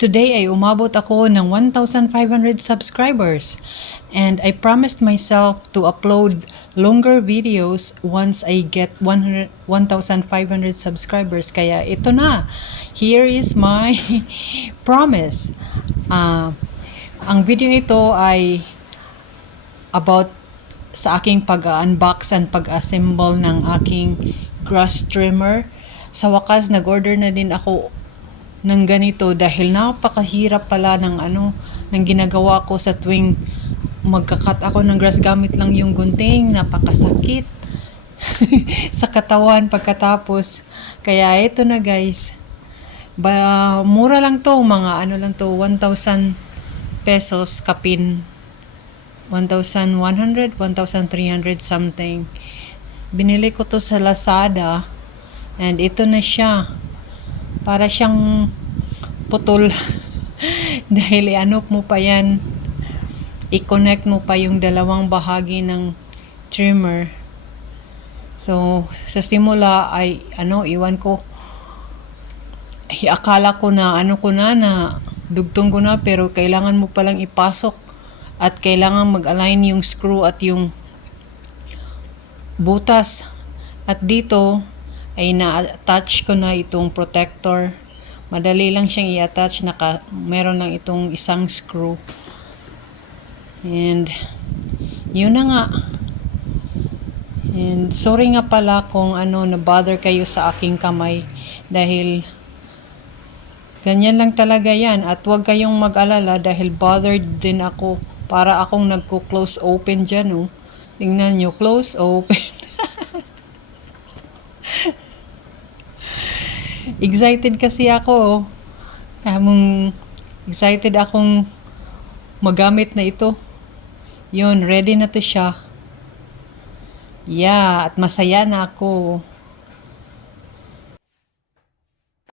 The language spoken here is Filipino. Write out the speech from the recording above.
Today ay umabot ako ng 1,500 subscribers and I promised myself to upload longer videos once I get 1,500 subscribers. Kaya ito na. Here is my promise. Ang video ito ay about sa aking pag-unbox and pag-assemble ng aking grass trimmer. Sa wakas, nag-order na din ako ng ganito dahil napakahirap pala ng ginagawa ko sa tuwing magkakat ako ng grass gamit lang yung gunting. Napakasakit sa katawan pagkatapos. Kaya ito na guys. Mura lang to, mga 1,000 pesos kapin. 1,100, 1,300 something. Binili ko to sa Lazada and ito na siya. Para siyang putol dahil mo pa yan, i-connect mo pa yung dalawang bahagi ng trimmer. So sa simula ay iwan ko, akala ko na na dugtong ko na, pero kailangan mo palang ipasok at kailangan mag-align yung screw at yung butas. At dito ay na-attach ko na itong protector. Madali lang siyang i-attach, meron lang itong isang screw. And yun na nga. And sorry nga pala kung na-bother kayo sa aking kamay dahil ganyan lang talaga yan. At huwag kayong mag-alala dahil bothered din ako. Para akong nagko-close open dyan, oh. Tingnan nyo, close open. Excited kasi ako, excited akong magamit na ito. Yun, ready na to siya. Yeah, at masaya na ako.